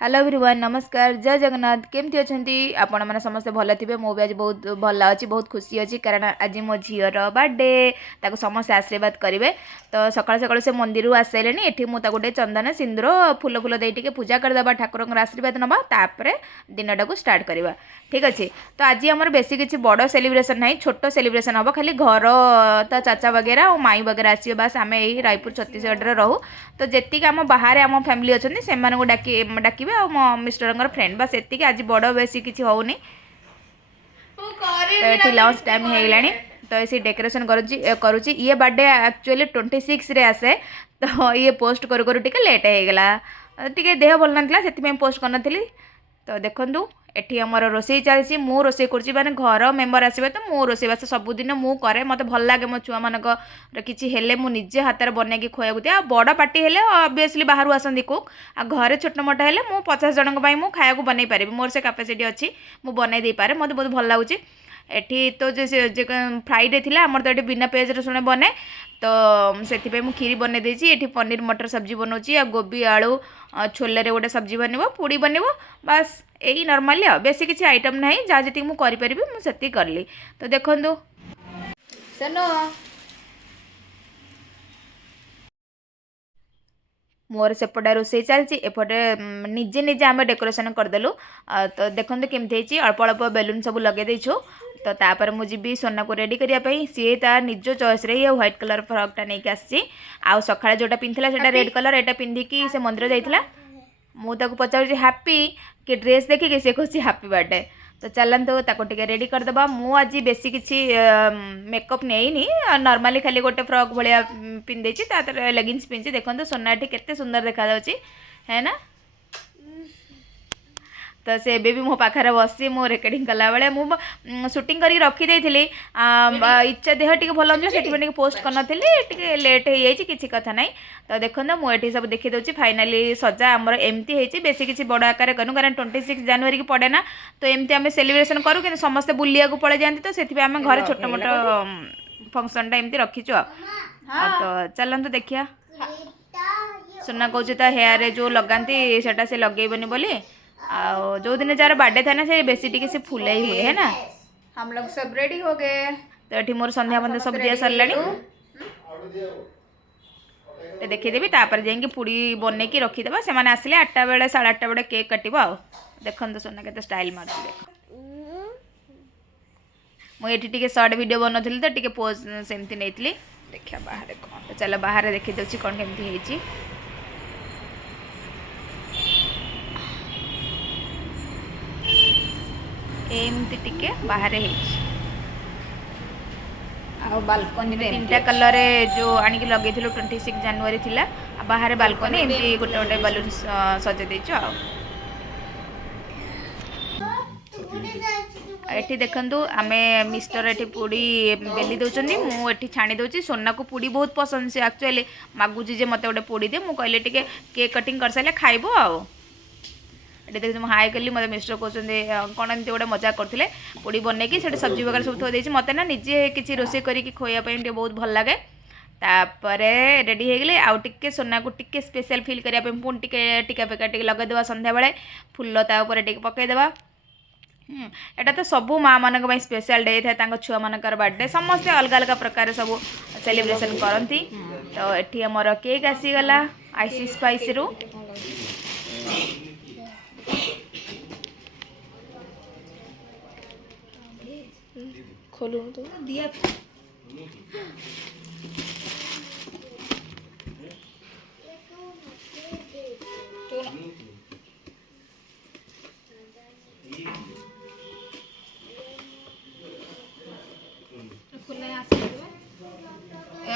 Hello everyone नमस्कार जय जगन्नाथ केमती अच्छी आपण मैंने समस्ते भल थे मुझे आज बहुत भल अच्छी बहुत खुशी अच्छी कारण आज मो झीर बर्थडे ताको समस्त आशीर्वाद करेंगे। तो सकाल सकाल से मंदिर आसी सारे ये मुझे गोटे चंदन सिंदूर फूल फूल दे पूजा करदे ठाकुर आशीर्वाद नवा तापर दिन को स्टार्ट करवा ठीक अच्छे। तो आज आम बेसी किसी बड़ सेलिब्रेशन ना छोट सेलिब्रेशन हम खाली घर तो चाचा वगैरह और माई वगैरह आस बास आम यही रायपुर छत्तीसगढ़ रहू। तो जी आम बाहर आम फैमिली अच्छा से डाक मो मिस्टर फ्रेंड बस एतिक आज बड़ बेसी किसी होनी। तो ये लंच टाइम हो गलानी तो ये डेकोरेशन करुच्ची ये बर्थडे एक्चुअली 26 रे आसे। तो ये पोस्ट करू करू टिके लेट हो गला टिके देह भल ना से पोस्ट करनी। तो देखु एठी आमर रोसई चलती मु रोसई करुच्ची माने घर मेम्बर आसबे तो मु रोसईबास सबुदिन मु करे मते भल लागे मो छुआ मानकर किछि हेले मु निजे हाथ बनैकी खोया दिए। बड़ पार्टी हेले ऑब्वियसली बाहर आसती कुक आ घरे छोट मोटा हेले मु 50 जन मु खाया बनै पारे मोर से कैपेसिटी अच्छी मु बनै दे पारे मते बहुत भल लागुची। एठी तो जो फ्राइडे थिला हमर तो एठी बिना पेज रसुण बने तो से मु खीरी बनै देछि। एठी पनीर मटर सब्जी बनौची आ गोभी आलू छोले रे गोटे सब्जी बनइबो पूड़ी बनइबो बस यही नॉर्मली बेसी किसी आइटम ना जहाँ जी मुझे मुझे करली। तो देखो सनो मोर सेपटे रोसई चलती एपटे निजे निजे आम डेकोरेशन करदेलु। तो देखो केमती अल्प अल्प बेलून सब लगे देछु। तो तापर मुझे सोना को रेडी करने सी तार निज चॉइस रे ये व्हाइट कलर फ्रॉक नहीं आसी आ सकाଳେ जोटा पिंधला सेटा रेड कलर एटा पिंधिकी से मंदिर जाइथिला। मुझे पचार हैप्पी कि ड्रेस देखिए सी कहूँ हैप्पी बर्थडे। तो चलतु ताको टिके रेडी करदे मु आज बेसी किसी मेकअप नहीं नॉर्मली खाली गोटे फ्रॉक भाया पिंधे लेगिंग्स पिंधि देखो सोना केते सुंदर देखा है ना। तो से भी मो पाखे बसी मो रेकर्डिंग कला बेले मु शूटिंग करके रखी थी इच्छा देह टी भल ना से पोस्ट करनी लेट हो जाए किसी कथा ना। तो देखो मुझे सब देखी दूसरी फाइनाली सजा आमर एमती है बेसी किसी बड़ आकार करूँ कारण 26 जनवरी की पड़े ना। तो एमती आम सेलिब्रेशन करूँ कि समस्ते बुलिया पड़े जाती तो से आम घर छोट मोट फंक्शन एमती रखीचु। तो चलतु देखिया सुना कौच तो हेयर जो लगाती सेटा से लगेबनी बोली जो दिन जार बर्थडे था ना से बेसी टी से फूले ही हुए है ना। हम लोग सब रेडी हो गए। तो ये मोर संध्या बंद सब दिया सरला देखीदेवी तापर जाइए पूड़ी बन की रखीदे से आसिले 8टा बेले 8:30 बेले केक काटब आ देखो तो सोना के स्टाइल मार मुझे सर्ट वीडियो बनौली तो टी पोज सेमती नहीं देखा बाहर कौन। तो चलो बाहर देखी दूसरी कौन केमती एमती टिके बाहर बालकनी तीनटा कलर जो आणिक लगे 26 जनवरी थिला बाहर बालकनी एमती गोटे गोटे बलून सजे देचु एठी देखंतु आमे मिस्टर एठी पूड़ी बेली दउचंदी मु एठी छाणी दउची। सोना को पूड़ी बहुत पसंद से एक्चुअली मागुची जे मते गोटे पूड़ी दे मु कहले टिके केक कटिंग कर साले खाइबो आ ये देखिए मुझे हाई कली मतलब मिस्टर कहते कौन एमती गोटे मजाक करते पूड़ी बनईकि से सब्जी वगैरह सब थोड़ी देती मत ना निजे किसी रोसे करके खोयापाई बहुत भल लगे। तापर रेडी हो गले आउ टिके सोना को टिके स्पेशल फील करने पुणी टिके टिका पिका टिके लगेदेवा संध्या बेले फुल ता ऊपर टिके पकईदेवा। एटा तो सबू माँ मान स्पेशल डे था छुआ मानकर बर्थडे समस्ते अलग अलग प्रकार सब सेलिब्रेशन करती। तो ये आमर केक आसीगला आईसी स्पाइस रु खोलूं तो दिया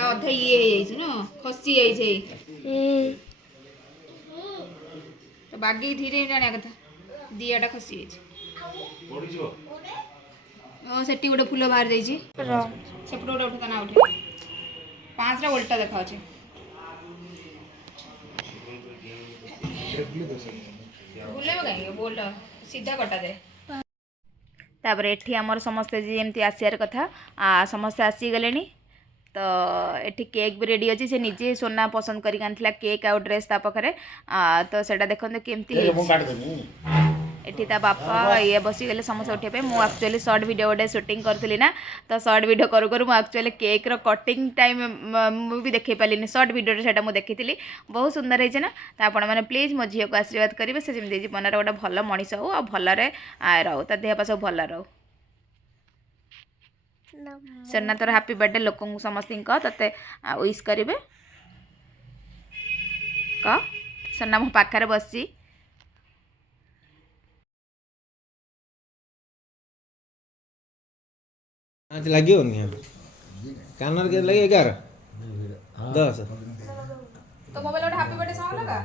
अधे ये ना खसी तो बागी धीरे जाने कथा दियाटा खसी सेठी गोटे फूल बाहर जाइए सेपटे गोटे उठे ना उठे 5टा उल्टा देखा बुलेब कहीं बोल सीधा कटा जाए। तापर एठी आमर समस्ते जी एमती आसियार कथा समस्ते आसी गले तो एठी केक भी रेडी अच्छी से निजे सोना पसंद कर केक आउ ड्रेस ता पाखे तो सेटा देखते केमती एठी ता बापा ये बसीगले समस्त उठाई मुझे एक्चुअली सर्ट वीडियो गोटे सुटिंग करी ना तो सर्ट वीडियो करू करू एक्चुअली केक रो कटिंग टाइम भी देखे पारे सर्ट वीडियो से देखी बहुत सुंदर है ना तो आपण मैंने प्लीज मो झील को आशीर्वाद करेंगे से जमी जीवन गोटे भल मनीष हो आ भलरे रो ता देह पा सब भल रो सोना तोर हैप्पी बर्थडे लोक समस्त ते विश करेंगे क सोना मो पाखे बसी आज लगी होनी है कानर के लगे 11 10 तो मोबाइल गोटे हैप्पी बर्थडे सॉन्ग लगा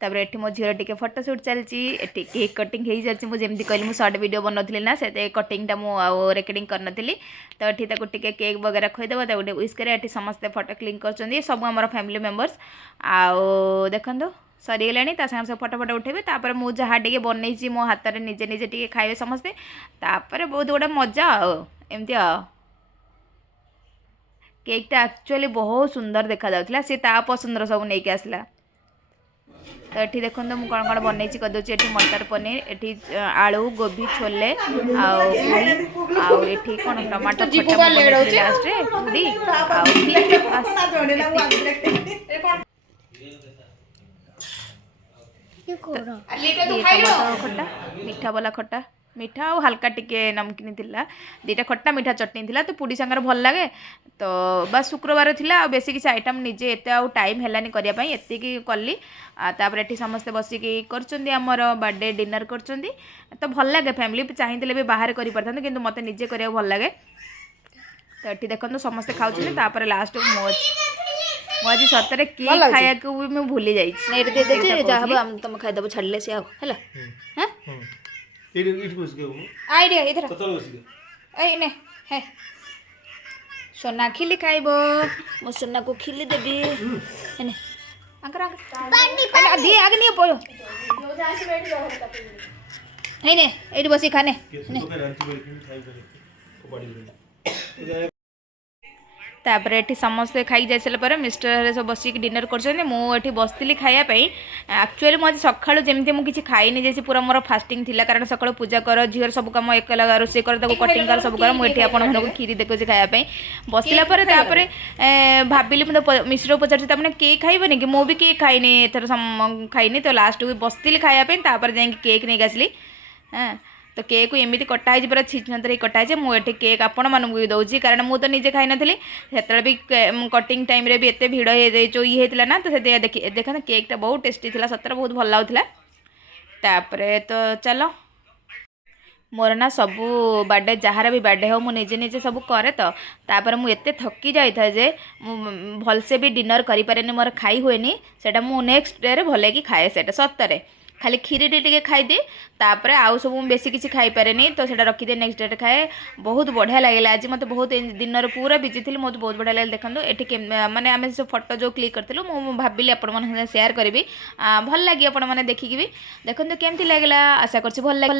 तापर एठी मो झील टिके फोटोशूट चलची एठी केक कटिंग हो जाती मुझे जमी कहली मुझे सर्ट वीडियो बनौली ना से कटिंग टा मुझे रेकर्डिंग करनी तो ये टिके केक वगैरह खुईदेव तो गोटे विश करे समस्ते फोटो क्लिक कर सब आम फैमिली मेम्बर्स आउ देखो सरीगला सागर सब फटो फटो उठेबे तापर मु जहाँ टे बनई मो हाथ में निजे निजे टे खाइबे समस्ते तापर बहुत गोटे मजा एमती केकटा एक्चुअली बहुत सुंदर देखा जाउथला से ता पसंदर सब नहीं आसला तो ये देखो मुझे कौन कौन बनई करदे ये मटर पनीर ये आलू गोभी छोले आठी कौन टमाटर लास्ट पूरी खट्टा मीठा वाला खट्टा मीठा और हल्का टिके नमकीन थिला दीटा खट्टा मीठा चटनी थिला तो पूरी सांगर भल लगे तो बस शुक्रवार थिला आ बेसी किसी आइटम निजे एते आ टाइम हेलानी करिया पई एतिकी कली तापर एठी समस्त बसिकी करचंदी हमर बर्थडे डिनर करचंदी तो भल लगे फैमिली चाहिए भी बाहर करि परथान किंतु मते निजे करिया भल लगे तो एठी देखंतु समस्त खाउछन तापर लास्ट मु आज सतरे केक खाया को भी मैं भूली जाई नहीं दे दे जा हम तुम खाइ दबो छाड़ले से आओ हैला हैं इट कुछ के आइडिया इधर तो चलो बस ए ने है सोना खिली खाइबो मो सोना को खिली देबी ने अंकर अंकर अरे दे आगे नहीं पोयो है ने एडी बसी खाने तापर ये समस्ते खाई जाई सारा मिस्टर सब बसिक डिनर कर बसती खायापी एक्चुअली मुझे सका जमी मुझे खाईनी जैसे पूरा मोर फास्टिंग थिला कारण सका पूजा कर झीर सब कम एक रोसे कर कटिंग कर सब कर मुझे आपको खीरी देखुची खायापी बसला भाविली मतलब मिस्टर पचार मैंने केक खाइबनी कि मुझे केक खाईनी एथर खाईनी तो लास्ट बसती खायापी जा केक नहीं आसली हाँ तो केक को एमती कटाई पूरा छिछतर कटाई मुझे केक आपण मानक भी दूसरी कारण मुझे तो निजे खाई नी से भी कटिंग टाइम रे भी एत भिड़ हो ये ना तो देखा केकटा बहुत टेस्टी थी सतर बहुत भल लगुला तो चलो मोर ना सबू बर्थडे जहार भी बर्थडे हो मुझे निजे सब करे तो तापर मुझे थकी जाए जे भलसे भी डिनर करें मोर खाई हुए से नेक्स्ट डे भले कि खाए से सतरे खाली खीरी टे खाईदी तापर आउ सब बेसी किसी खाई पारे तो सेटा रखीदे नेक्स्ट डे खाए बहुत बढ़िया लगे आज मत बहुत दिन पूरा बिजी थी मत बहुत बढ़िया लगे देखो ये माने आम सब फोटो जो क्लिक करूँ मुझे भाविली आपण सेयार करी भल लगी आपण मैंने देखिकी भी देखो केमती लगे आशा कर भल लगे।